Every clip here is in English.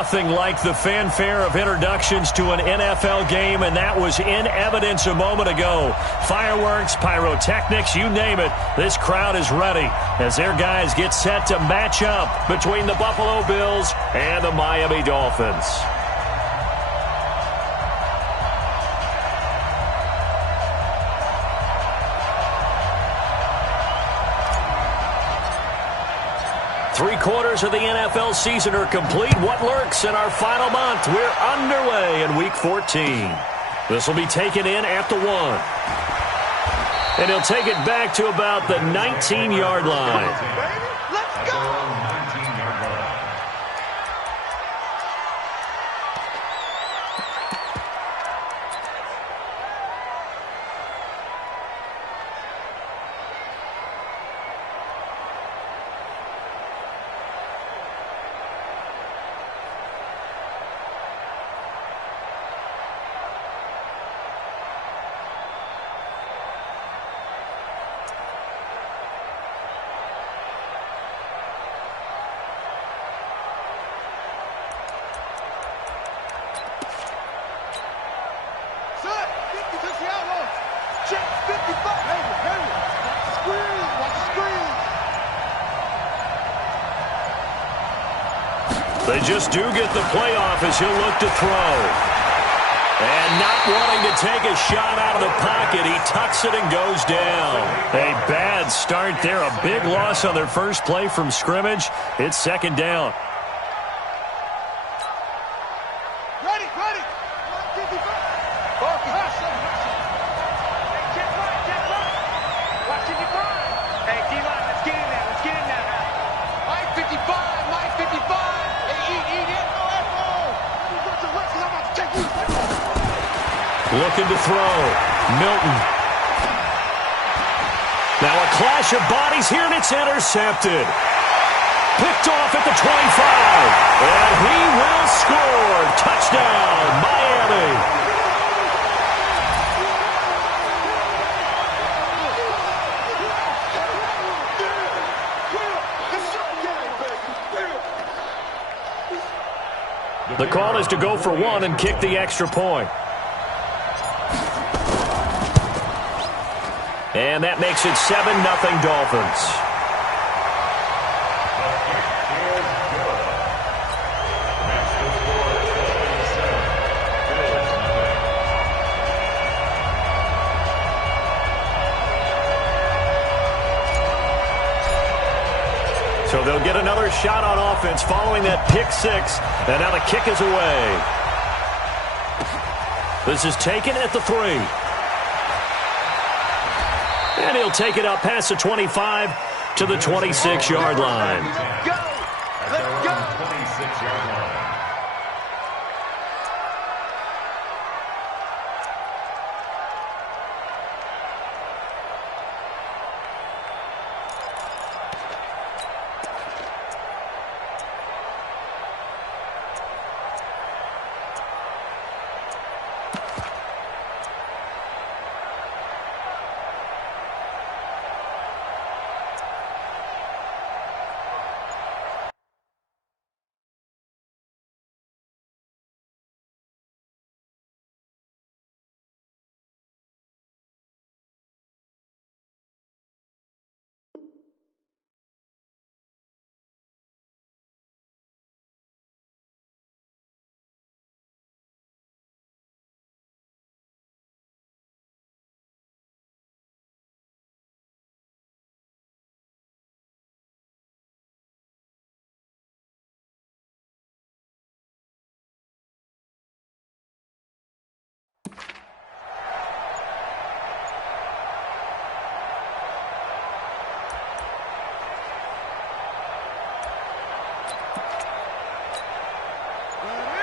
Nothing like the fanfare of introductions to an NFL game, and that was in evidence a moment ago. Fireworks, pyrotechnics, you name it. This crowd is ready as their guys get set to match up between the Buffalo Bills and the Miami Dolphins. Three-quarters of the NFL season are complete. What lurks in our final month? We're underway in Week 14. This will be taken in at the 1. And he'll take it back to about the 19-yard line. Let's go! They just do get the playoff as he'll look to throw. And not wanting to take a shot out of the pocket, he tucks it and goes down. A bad start there, a big loss on their first play from scrimmage. It's second down. Looking to throw. Milton. Now a clash of bodies here, and it's intercepted. Picked off at the 25. And he will score. Touchdown, Miami. The call is to go for one and kick the extra point. And that makes it 7-0 Dolphins. So they'll get another shot on offense following that pick six. And now the kick is away. This is taken at the 3. And he'll take it up past the 25 to the 26-yard line. Let's go! Let's go! 26-yard line.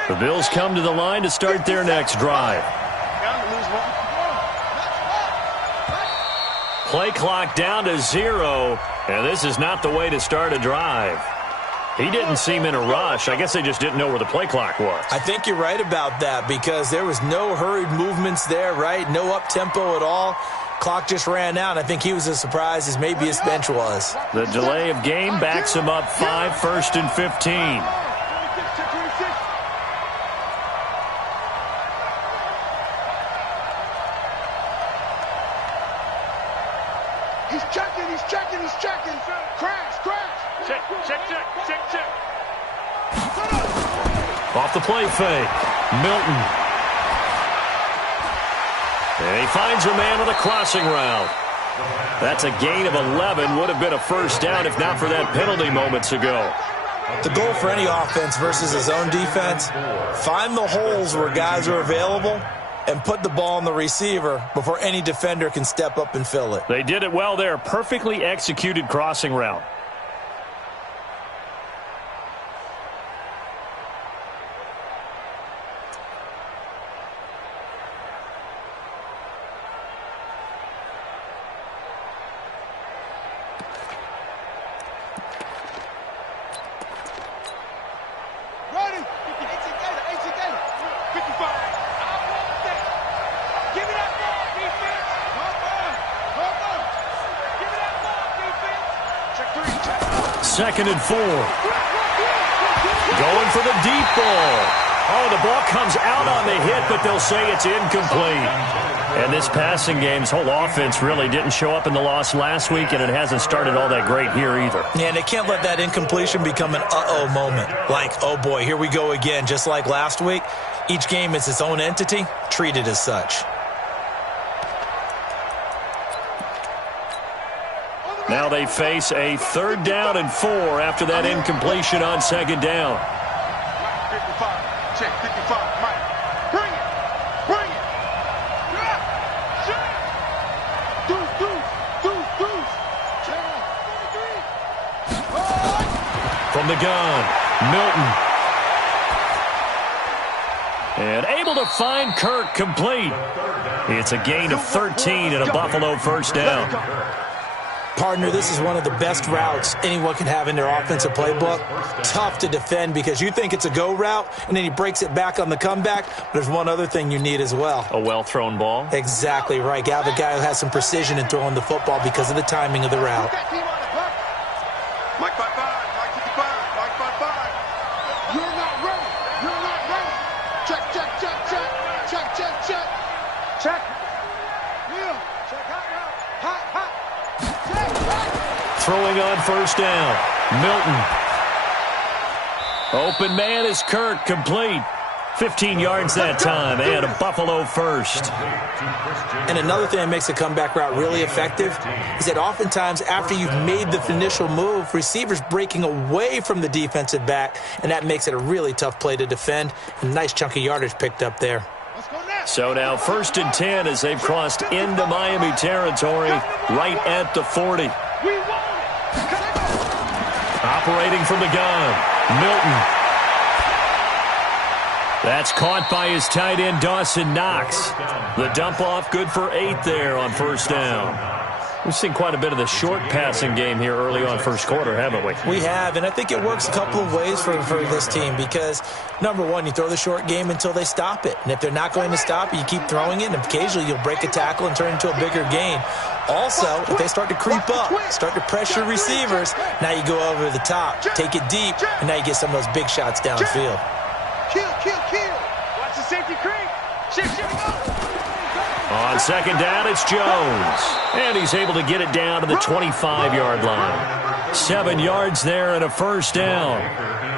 The Bills come to the line to start their next drive. Play clock down to 0, and this is not the way to start a drive. He didn't seem in a rush. I guess they just didn't know where the play clock was. I think you're right about that because there was no hurried movements there, right? No up-tempo at all. Clock just ran out. I think he was as surprised as maybe his bench was. The delay of game backs him up 5, 1st and 15. He's checking. Crash. Check. Off the play fake. Milton. And he finds a man with a crossing route. That's a gain of 11. Would have been a first down if not for that penalty moments ago. The goal for any offense versus his own defense, find the holes where guys are available and put the ball on the receiver before any defender can step up and fill it. They did it well there. Perfectly executed crossing route. Second and 4. Going for the deep ball. Oh, the ball comes out on the hit, but they'll say it's incomplete. And this passing game's whole offense really didn't show up in the loss last week, and it hasn't started all that great here either. Yeah, and they can't let that incompletion become an uh-oh moment. Like, oh boy, here we go again, just like last week. Each game is its own entity, treated as such. Now they face a 3rd down and 4 after that incompletion on 2nd down. 55. Check 55. Mike. Bring it. Deuce. From the gun, Milton. And able to find Kirk complete. It's a gain of 13 and a Buffalo first down. Partner, this is one of the best routes anyone can have in their offensive playbook. Tough to defend because you think it's a go route, and then he breaks it back on the comeback. But there's one other thing you need as well. A well-thrown ball. Exactly right. You have a guy who has some precision in throwing the football because of the timing of the route. Mike 55. Mike 55. Mike 55. You're not ready. Check. Yeah. Check hot. Throwing on first down. Milton. Open man is Kirk, complete. 15 yards that time, and a Buffalo first. And another thing that makes a comeback route really effective is that oftentimes after you've made the initial move, receivers breaking away from the defensive back, and that makes it a really tough play to defend. A nice chunk of yardage picked up there. So now 1st and 10 as they've crossed into Miami territory right at the 40. Operating from the gun, Milton. That's caught by his tight end, Dawson Knox. The dump off good for 8 there on first down. We've seen quite a bit of the short passing game here early on first quarter, haven't we? We have, and I think it works a couple of ways for this team because, number one, you throw the short game until they stop it. And if they're not going to stop it, you keep throwing it, and occasionally you'll break a tackle and turn it into a bigger gain. Also, if they start to creep up, start to pressure receivers, now you go over the top, take it deep, and now you get some of those big shots downfield. Kill. Watch the safety creep. Shift. On second down, it's Jones. And he's able to get it down to the 25-yard line. 7 yards there and a first down.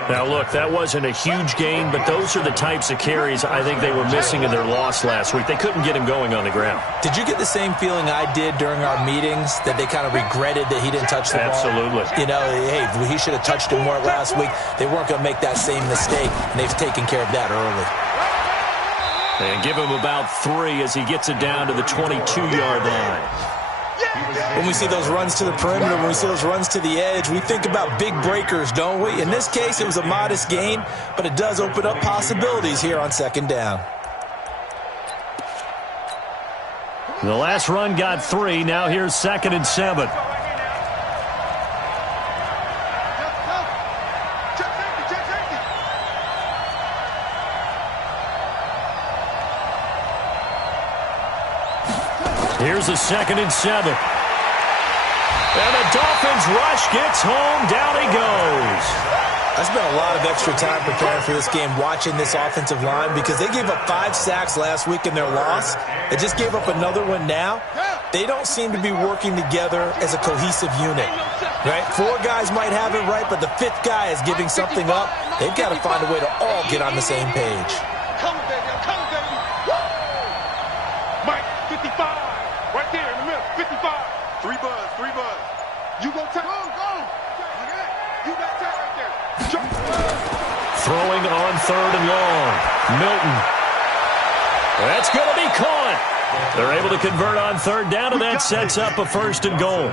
Now, look, that wasn't a huge gain, but those are the types of carries I think they were missing in their loss last week. They couldn't get him going on the ground. Did you get the same feeling I did during our meetings, that they kind of regretted that he didn't touch the ball? Absolutely. You know, hey, he should have touched it more last week. They weren't going to make that same mistake, and they've taken care of that early. And give him about 3 as he gets it down to the 22-yard line. When we see those runs to the perimeter, when we see those runs to the edge, we think about big breakers, don't we? In this case, it was a modest gain, but it does open up possibilities here on second down. The last run got 3. Now here's 2nd and 7. Here's a 2nd and 7. And the Dolphins rush gets home. Down he goes. I spent a lot of extra time preparing for this game, watching this offensive line, because they gave up 5 sacks last week in their loss. They just gave up another one now. they don't seem to be working together as a cohesive unit. Right? 4 guys might have it right, but the 5th guy is giving something up. They've got to find a way to all get on the same page. Come, baby. Come, baby. Woo! Mike, 55. Right there in the middle. 55. 3 buzz. 3 buzz. You go time. Go. You got time right there. Jump. Throwing on 3rd and long. Milton. That's going to be caught. They're able to convert on 3rd down, and that sets up a 1st and goal.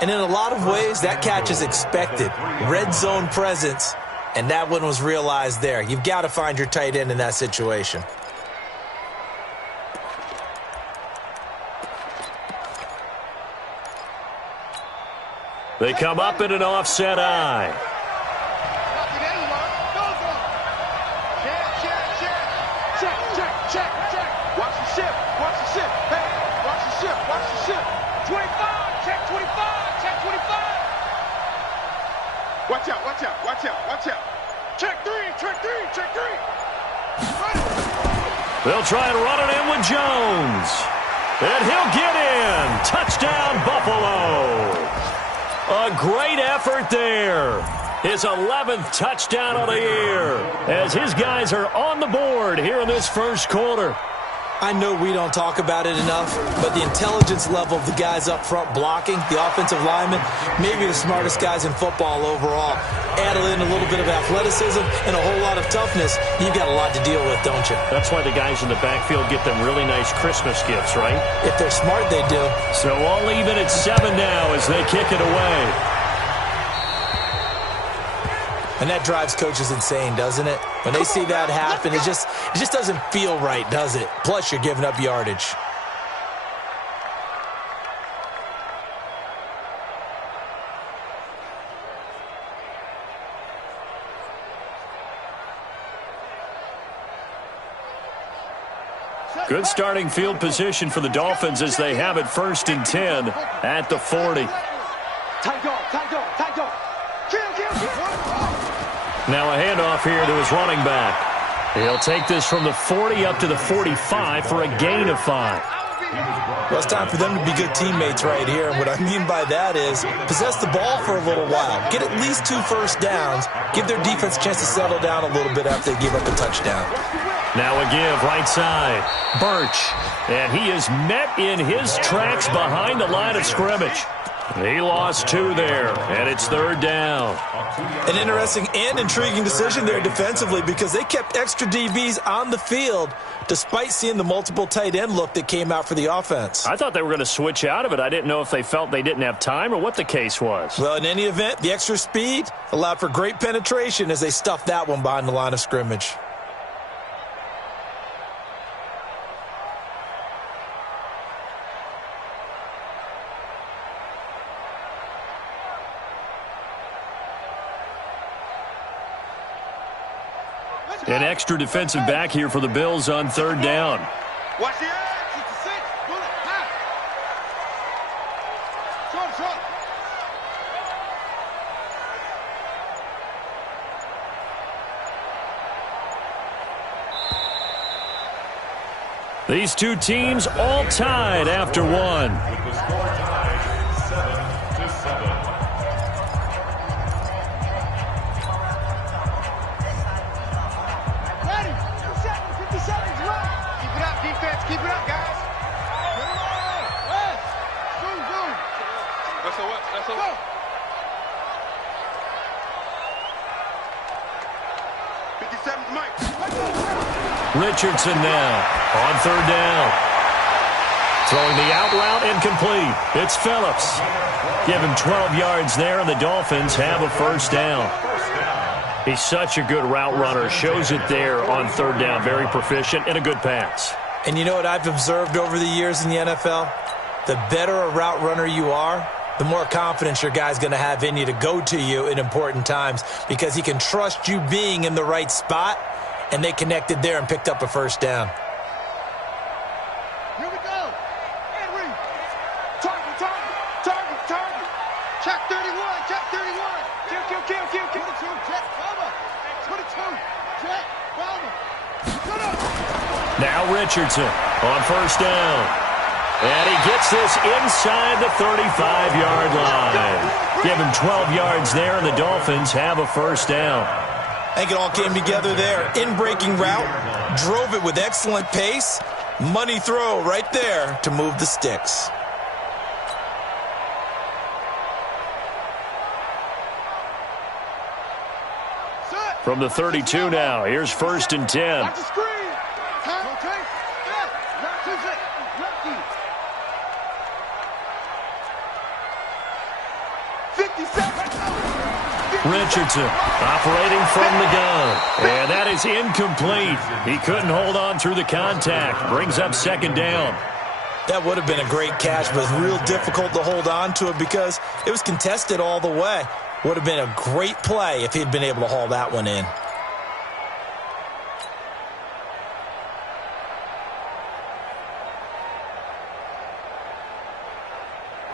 And in a lot of ways, that catch is expected. Red zone presence, and that one was realized there. You've got to find your tight end in that situation. They come up in an offset eye. Watch out. Check 3. They'll try and run it in with Jones. And he'll get in. Touchdown, Buffalo. A great effort there. His 11th touchdown of the year as his guys are on the board here in this first quarter. I know we don't talk about it enough, but the intelligence level of the guys up front blocking, the offensive linemen, maybe the smartest guys in football overall. Add in a little bit of athleticism and a whole lot of toughness, you've got a lot to deal with, don't you? That's why the guys in the backfield get them really nice Christmas gifts, right? If they're smart, they do. So all even at 7 now as they kick it away. And that drives coaches insane, doesn't it? When they see that happen, it just doesn't feel right, does it? Plus, you're giving up yardage. Good starting field position for the Dolphins as they have it 1st and 10 at the 40. Tight go. Now a handoff here to his running back. He'll take this from the 40 up to the 45 for a gain of 5. Well, it's time for them to be good teammates right here. And what I mean by that is possess the ball for a little while. Get at least 2 first downs. Give their defense a chance to settle down a little bit after they give up a touchdown. Now a give right side. Birch. And he is met in his tracks behind the line of scrimmage. He lost 2 there, and it's 3rd down. An interesting and intriguing decision there defensively because they kept extra DBs on the field despite seeing the multiple tight end look that came out for the offense. I thought they were going to switch out of it. I didn't know if they felt they didn't have time or what the case was. Well, in any event, the extra speed allowed for great penetration as they stuffed that one behind the line of scrimmage. An extra defensive back here for the Bills on 3rd down. Watch the edge. 66. Bullet. High. Short. These two teams all tied after 1. With the score tied 7-7. Keep it up, guys. That's a what? That's a what? Mike. Richardson now on 3rd down. Throwing the out route incomplete. It's Phillips. Give him 12 yards there, and the Dolphins have a 1st down. He's such a good route runner. Shows it there on 3rd down. Very proficient and a good pass. And you know what I've observed over the years in the NFL? The better a route runner you are, the more confidence your guy's going to have in you to go to you in important times because he can trust you being in the right spot, and they connected there and picked up a 1st down. Here we go. Henry. Target. Check 31. Kill. 22. Check. Bomber. 22. Check. Bomber. Shut up. Now Richardson on 1st down. And he gets this inside the 35-yard line. Give him 12 yards there, and the Dolphins have a first down. I think it all came together there. In-breaking route, drove it with excellent pace. Money throw right there to move the sticks. From the 32 now, here's 1st and 10. Watch the screen. Okay. Not too late. Lefty. 57. Richardson operating from the gun. And that is incomplete. He couldn't hold on through the contact. Brings up 2nd down. That would have been a great catch, but real difficult to hold on to it because it was contested all the way. Would have been a great play if he'd been able to haul that one in.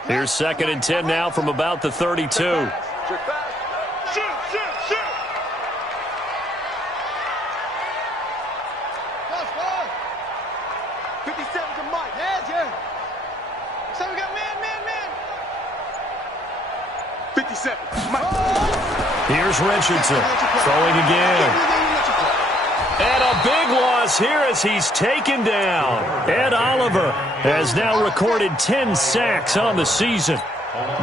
Here's 2nd and 10 now from about the 32. Shoot. 57 to Mike. Yeah. So we got man. 57. Mike. Here's Richardson throwing again. And a big loss here as he's taken down. Ed Oliver has now recorded 10 sacks on the season.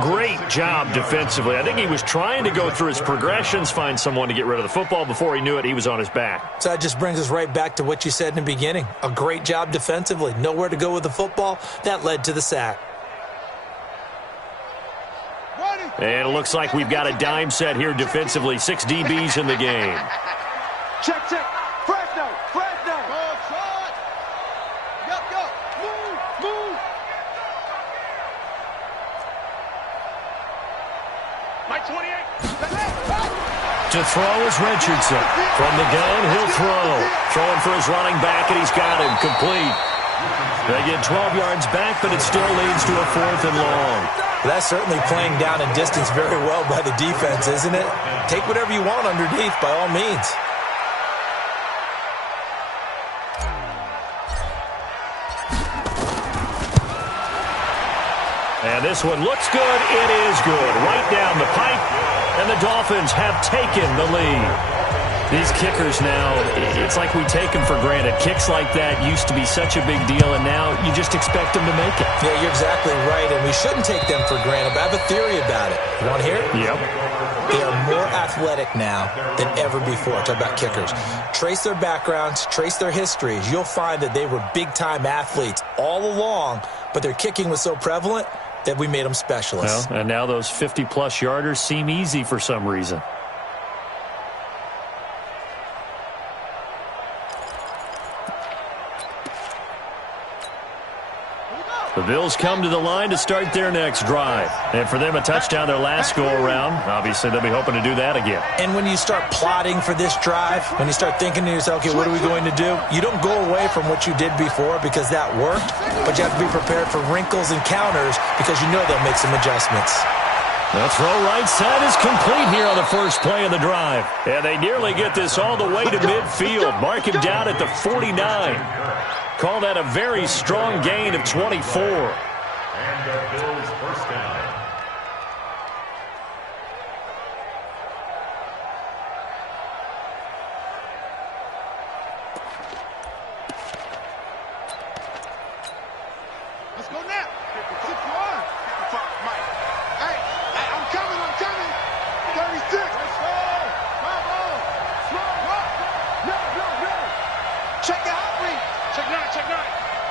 Great job defensively. I think he was trying to go through his progressions, find someone to get rid of the football. Before he knew it, he was on his back. So that just brings us right back to what you said in the beginning. A great job defensively. Nowhere to go with the football. That led to the sack. And it looks like we've got a dime set here defensively. 6 DBs in the game. Check. Fresno. Good shot. Go. Move. Mike 28. To throw is Richardson. From the gun, he'll throw. Throwing for his running back, and he's got him. Complete. They get 12 yards back, but it still leads to a 4th and long. That's certainly playing down in distance very well by the defense, isn't it? Take whatever you want underneath, by all means. And this one looks good. It is good. Right down the pipe, and the Dolphins have taken the lead. These kickers now, it's like we take them for granted. Kicks like that used to be such a big deal, and now you just expect them to make it. Yeah, you're exactly right, and we shouldn't take them for granted, but I have a theory about it. You want to hear it? Yep. They are more athletic now than ever before. Talk about kickers. Trace their backgrounds, trace their histories. You'll find that they were big-time athletes all along, but their kicking was so prevalent that we made them specialists. Well, and now those 50-plus yarders seem easy for some reason. The Bills come to the line to start their next drive. And for them, a touchdown their last go-around. Obviously, they'll be hoping to do that again. And when you start plotting for this drive, when you start thinking to yourself, okay, what are we going to do? You don't go away from what you did before because that worked, but you have to be prepared for wrinkles and counters because you know they'll make some adjustments. The throw right side is complete here on the first play of the drive. And they nearly get this all the way to midfield. Mark him down at the 49. Call that a very strong gain of 24. And the Bills first down. Let's go now. 51. 55, Mike. Hey, I'm coming. 36. Let's go. No. Check the hot read. Check 9.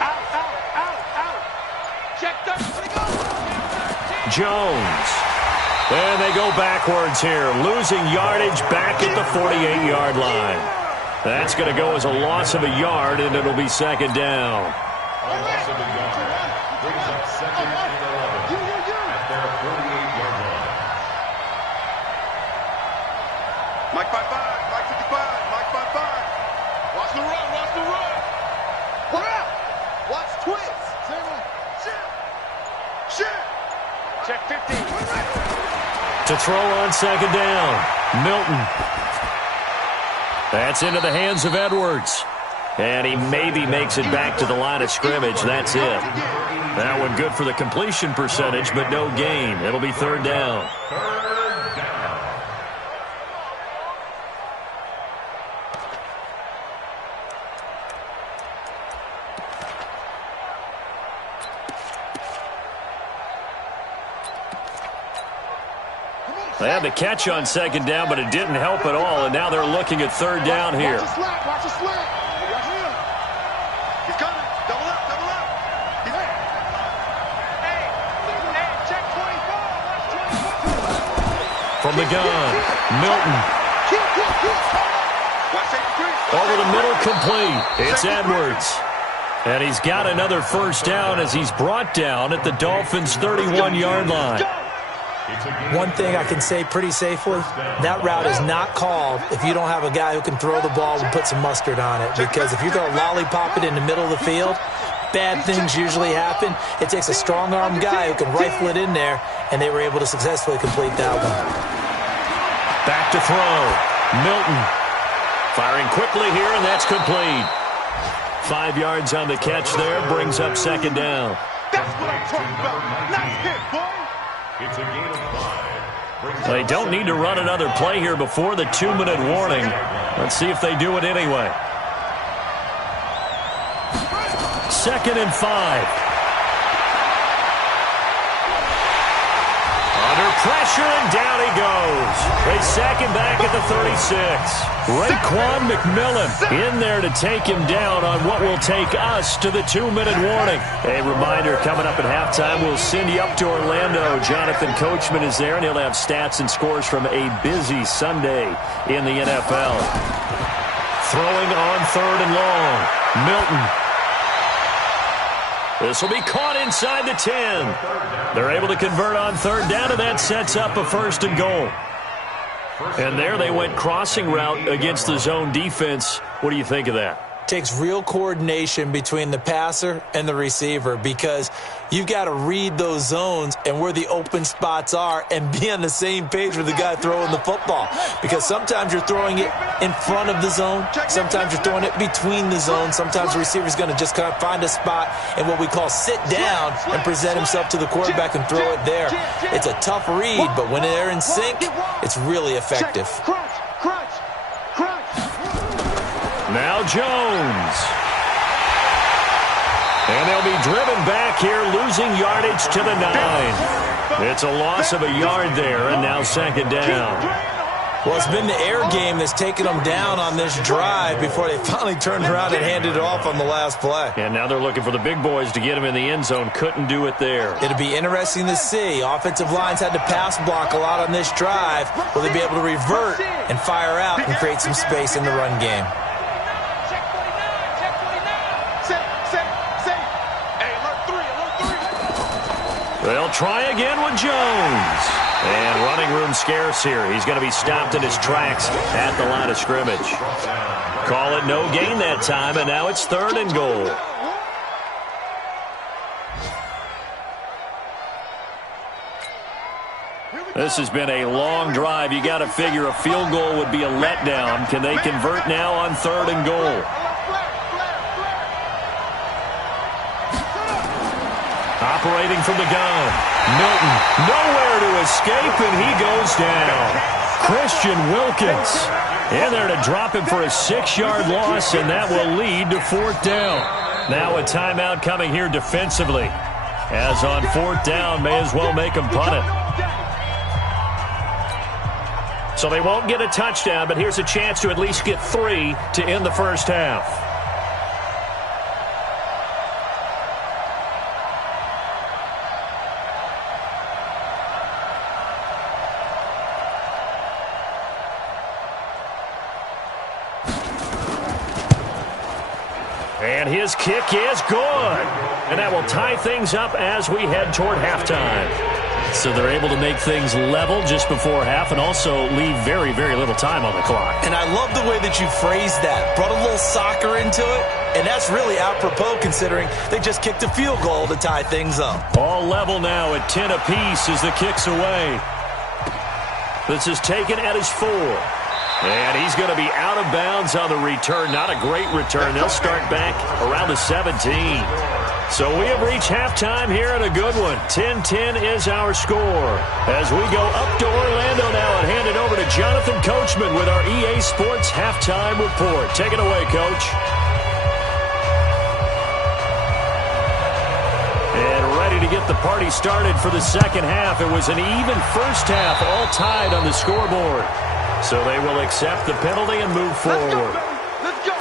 Out. Check 30. Jones. And they go backwards here, losing yardage back at the 48-yard line. That's going to go as a loss of a yard, and it'll be 2nd down. A loss of a yard. Brings up 2nd and 11 at their 48-yard line. Mike 55. Mike 55. Mike 55. Watch the run. What up? Watch twist. Shit. Check 15. To throw on 2nd down, Milton. That's into the hands of Edwards. And he maybe makes it back to the line of scrimmage. That's it. That one good for the completion percentage, but no gain. It'll be third down. They had the catch on second down, but it didn't help at all, and now they're looking at third down here. Watch the slant. Watch him. He's coming. Double up. He's there. Hey, check 24. Watch 24. From the gun, Milton. Over the middle, complete. It's Edwards. And he's got another first down as he's brought down at the Dolphins' 31-yard line. One thing I can say pretty safely, that route is not called if you don't have a guy who can throw the ball and put some mustard on it. Because if you're going to lollipop it in the middle of the field, bad things usually happen. It takes a strong-arm guy who can rifle it in there, and they were able to successfully complete that one. Back to throw. Milton firing quickly here, and that's complete. 5 yards on the catch there, brings up second down. That's what I'm talking about. Nice hit, boy. It's a gain of 5. They don't need to run another play here before the 2-minute warning. Let's see if they do it anyway. 2nd and 5. Under pressure, and down he goes. They sack him back at the 36. Raekwon McMillan in there to take him down on what will take us to the 2-minute warning. A reminder, coming up at halftime, we'll send you up to Orlando. Jonathan Coachman is there, and he'll have stats and scores from a busy Sunday in the NFL. Throwing on 3rd and long. Milton. This will be caught inside the 10. They're able to convert on 3rd down, and that sets up a 1st and goal. And there they went crossing route against the zone defense. What do you think of that? Takes real coordination between the passer and the receiver, because you've got to read those zones and where the open spots are and be on the same page with the guy throwing the football. Because sometimes you're throwing it in front of the zone. Sometimes you're throwing it between the zones. Sometimes the receiver's going to just kind of find a spot and what we call sit down and present himself to the quarterback and throw it there. It's a tough read, but when they're in sync, it's really effective. Now Jones. And they'll be driven back here, losing yardage to the 9. It's a loss of a yard there, and now 2nd down. Well, it's been the air game that's taken them down on this drive before they finally turned around and handed it off on the last play. And now they're looking for the big boys to get him in the end zone. Couldn't do it there. It'll be interesting to see. Offensive lines had to pass block a lot on this drive. Will they be able to revert and fire out and create some space in the run game? They'll try again with Jones. And running room scarce here. He's going to be stopped in his tracks at the line of scrimmage. Call it no gain that time, and now it's 3rd and goal. This has been a long drive. You got to figure a field goal would be a letdown. Can they convert now on 3rd and goal? Operating from the gun. Milton, nowhere to escape, and he goes down. Christian Wilkins in there to drop him for a 6-yard loss, and that will lead to 4th down. Now a timeout coming here defensively. As on 4th down, may as well make them punt it. So they won't get a touchdown, but here's a chance to at least get 3 to end the first half. And his kick is good. And that will tie things up as we head toward halftime. So they're able to make things level just before half and also leave very, very little time on the clock. And I love the way that you phrased that. Brought a little soccer into it, and that's really apropos considering they just kicked a field goal to tie things up. All level now at 10 apiece as the kick's away. This is taken at his 4. And he's going to be out of bounds on the return. Not a great return. They'll start back around the 17. So we have reached halftime here in a good one. 10-10 is our score. As we go up to Orlando now and hand it over to Jonathan Coachman with our EA Sports halftime report. Take it away, Coach. And ready to get the party started for the second half. It was an even first half, all tied on the scoreboard. So they will accept the penalty and move forward. Let's go.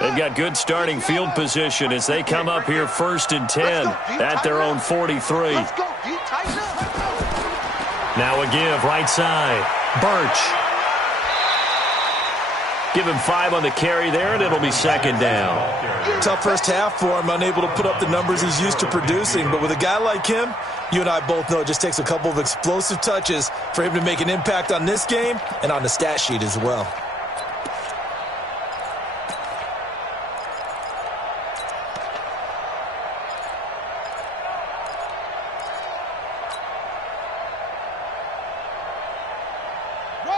They've got good starting field position as they come up here 1st and 10 at their own 43. Let's go, D. Tighten up. Now a give, right side. Birch. Give him 5 on the carry there, and it'll be second down. Tough first half for him, unable to put up the numbers he's used to producing. But with a guy like him, you and I both know it just takes a couple of explosive touches for him to make an impact on this game and on the stat sheet as well.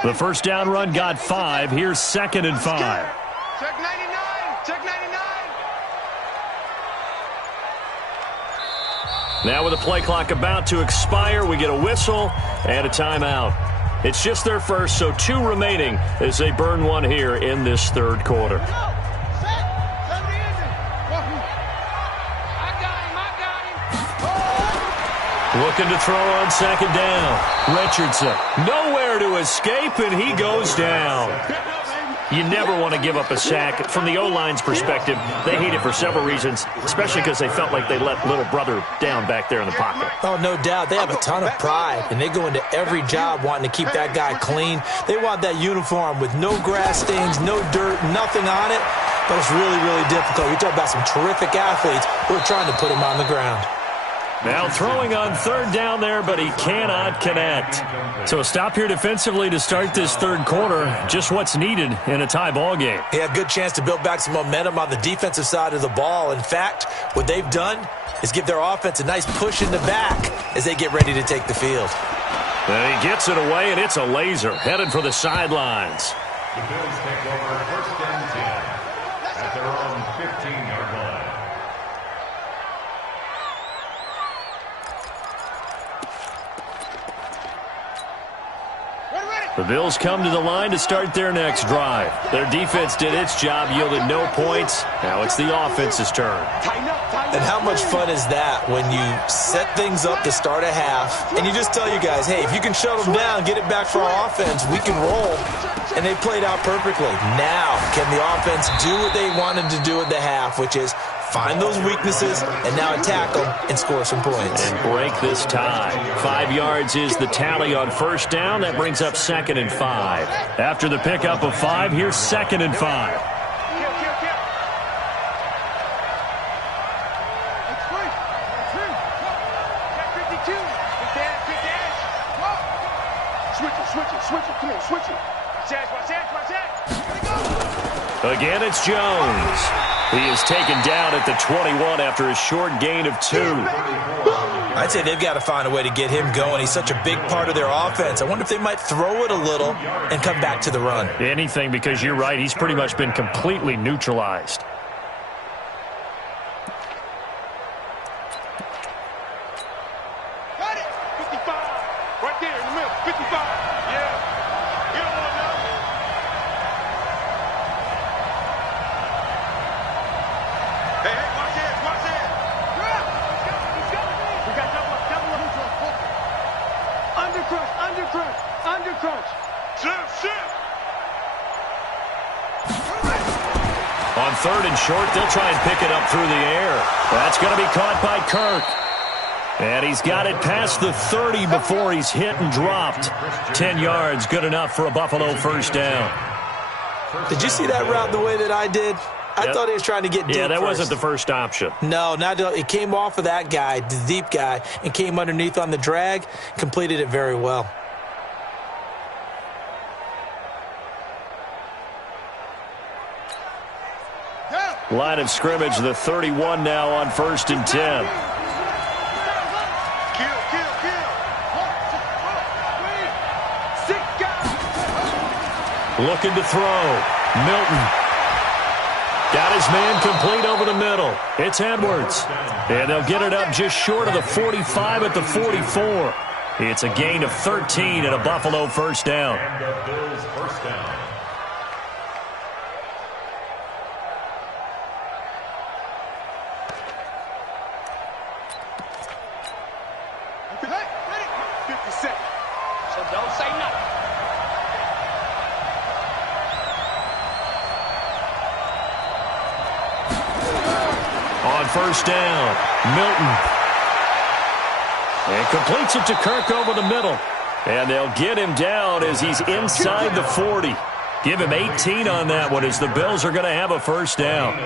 The first down run got 5. Here's 2nd and 5. Check 99. Check 99. Now with the play clock about to expire, we get a whistle and a timeout. It's just their first, so 2 remaining as they burn one here in this third quarter. Looking to throw on second down. Richardson, nowhere to escape, and he goes down. You never want to give up a sack. From the O-line's perspective, they hate it for several reasons, especially because they felt like they let little brother down back there in the pocket. Oh, no doubt. They have a ton of pride, and they go into every job wanting to keep that guy clean. They want that uniform with no grass stains, no dirt, nothing on it. But it's really, really difficult. You're talking about some terrific athletes who are trying to put him on the ground. Now throwing on third down there, but he cannot connect. So a stop here defensively to start this third quarter. Just what's needed in a tie ball game. Yeah, good chance to build back some momentum on the defensive side of the ball. In fact, what they've done is give their offense a nice push in the back as they get ready to take the field. And he gets it away, and it's a laser headed for the sidelines. The Bills take over 1st and 10 at their own 15-yard line. The Bills come to the line to start their next drive. Their defense did its job, yielded no points. Now it's the offense's turn. And how much fun is that when you set things up to start a half and you just tell you guys, hey, if you can shut them down, get it back for our offense, we can roll. And they played out perfectly. Now, can the offense do what they wanted to do at the half, which is find those weaknesses and now attack them and score some points. And break this tie. 5 yards is the tally on first down. That brings up 2nd and 5. After the pickup of 5, here's 2nd and 5. Switch it. Come on, switch it. Watch that. Again, it's Jones. He is taken down at the 21 after a short gain of 2. I'd say they've got to find a way to get him going. He's such a big part of their offense. I wonder if they might throw it a little and come back to the run. Anything, because you're right. He's pretty much been completely neutralized. Got it. 55. Right there in the middle. 55. Yeah. Get on now. Hey, watch it. He's got it. We got double up. Undercrunch. Shift. On 3rd and short, they'll try and pick it up through the air. That's going to be caught by Kirk. And he's got it past the 30 before he's hit and dropped. 10 yards, good enough for a Buffalo first down. Did you see that route the way that I did? I thought he was trying to get deep. Yeah, that first. wasn't the first option. No, it came off of that guy, the deep guy, and came underneath on the drag, completed it very well. Line of scrimmage, the 31 now on 1st and 10. Looking to throw. Milton. Got his man complete over the middle. It's Edwards. And they'll get it up just short of the 45 at the 44. It's a gain of 13 and a Buffalo first down. And the Bills first down. So don't say nothing. On first down, Milton. And completes it to Kirk over the middle. And they'll get him down as he's inside the 40. Give him 18 on that one as the Bills are going to have a first down.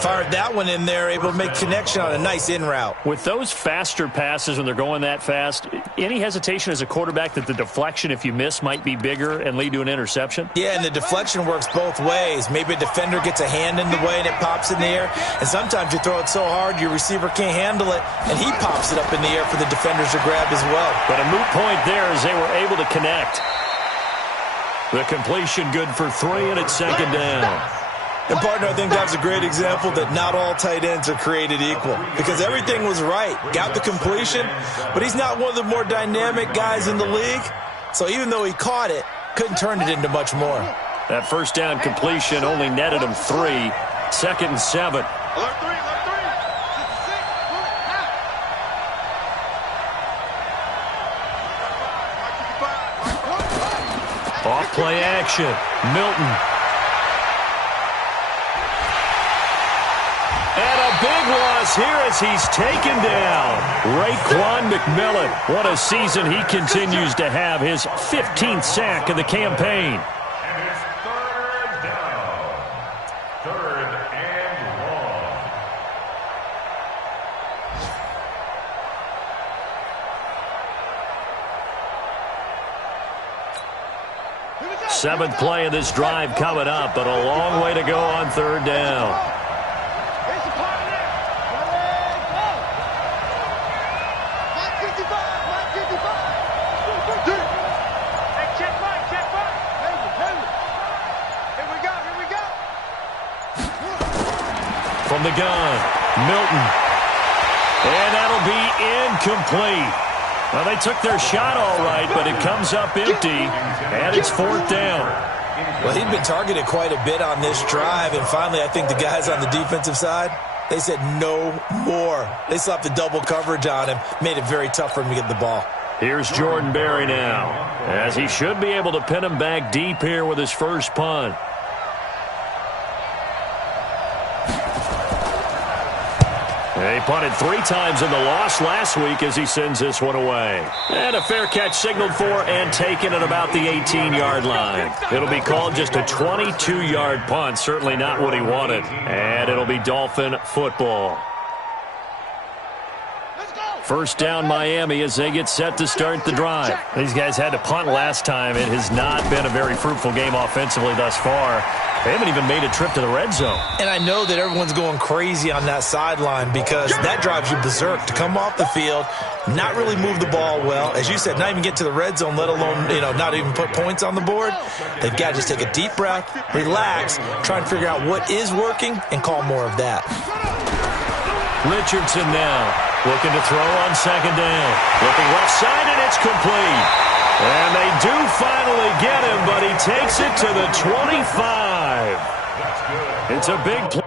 Fired that one in there, able to make connection on a nice in route. With those faster passes when they're going that fast, any hesitation as a quarterback that the deflection, if you miss, might be bigger and lead to an interception? Yeah, and the deflection works both ways. Maybe a defender gets a hand in the way and it pops in the air. And sometimes you throw it so hard your receiver can't handle it, and he pops it up in the air for the defenders to grab as well. But a moot point there as they were able to connect. The completion good for 3, and it's second down. And, partner, I think that's a great example that not all tight ends are created equal, because everything was right. Got the completion, but he's not one of the more dynamic guys in the league. So even though he caught it, couldn't turn it into much more. That first down completion only netted him 3. Second and 7. Alert 3, alert 3. Off play action. Milton. And a big loss here as he's taken down. Raekwon McMillan. What a season he continues to have. His 15th sack of the campaign. And it's third down. Third and long. Seventh play of this drive coming up, but a long way to go on third down. From the gun, Milton. And that'll be incomplete. Well, they took their shot all right, but it comes up empty, and it's fourth down. Well, he'd been targeted quite a bit on this drive, and finally I think the guys on the defensive side, they said no more. They slapped the double coverage on him, made it very tough for him to get the ball. Here's Jordan Berry now, as he should be able to pin him back deep here with his first punt. He punted 3 times in the loss last week as he sends this one away. And a fair catch signaled for and taken at about the 18-yard line. It'll be called just a 22-yard punt, certainly not what he wanted. And it'll be Dolphin football. First down Miami as they get set to start the drive. These guys had to punt last time. It has not been a very fruitful game offensively thus far. They haven't even made a trip to the red zone. And I know that everyone's going crazy on that sideline because that drives you berserk to come off the field, not really move the ball well. As you said, not even get to the red zone, let alone, not even put points on the board. They've got to just take a deep breath, relax, try and figure out what is working and call more of that. Richardson now looking to throw on second down. Looking left side, and it's complete. And they do finally get him, but he takes it to the 25. It's a big play.